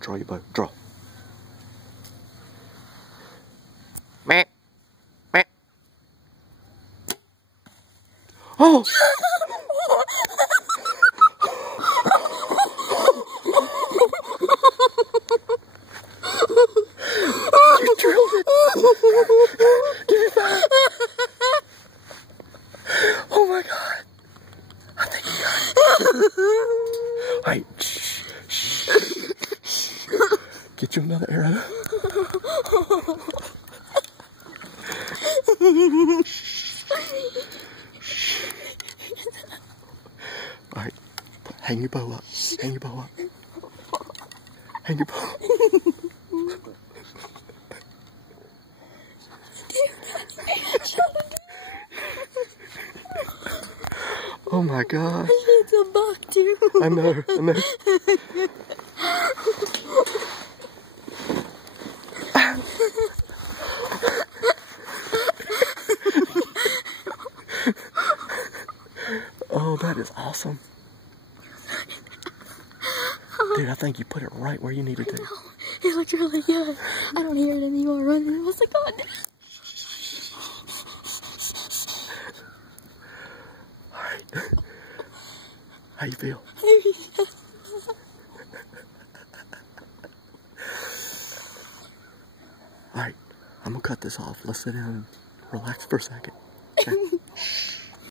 Draw your bow. Draw. Meh. Meh. Oh! You drilled it! Give it back! Oh my god! I think you got it. Alright, shh, shh. Get you another arrow. Alright, hang your bow up. Hang your bow up. Hang your bow. Oh my god. It's a buck too. I know, I know. Oh, that is awesome. Dude, I think you put it right where you needed to. It looked really good. I don't hear it anymore running. I was like, oh, no. Alright. How you feel? Alright, I'm gonna cut this off. Let's sit down and relax for a second.